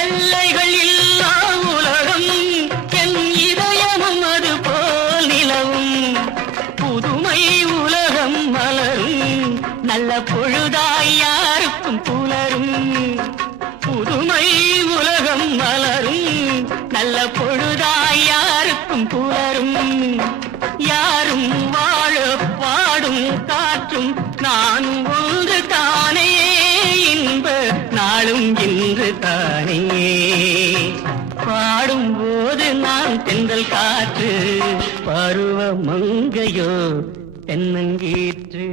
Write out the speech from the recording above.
எல்லைகள் இல்லா உலகம் என் இதயமும் அது போல் நிலவும் புதுமை உலகம் மலரும் நல்ல பொழுதாய் யாருக்கும் புலரும் புதுமை உலகம் மலரும் நல்ல பொழுதாய் யாருக்கும் புலரும் யாரும் வாழ பாடும் காற்றும் நானும் ஒன்று தானே இன்ப நாளும் இன்று தானே பாடும்போது நான் தென்றல் காற்று பருவ மங்கையோ தென்னங்கீற்று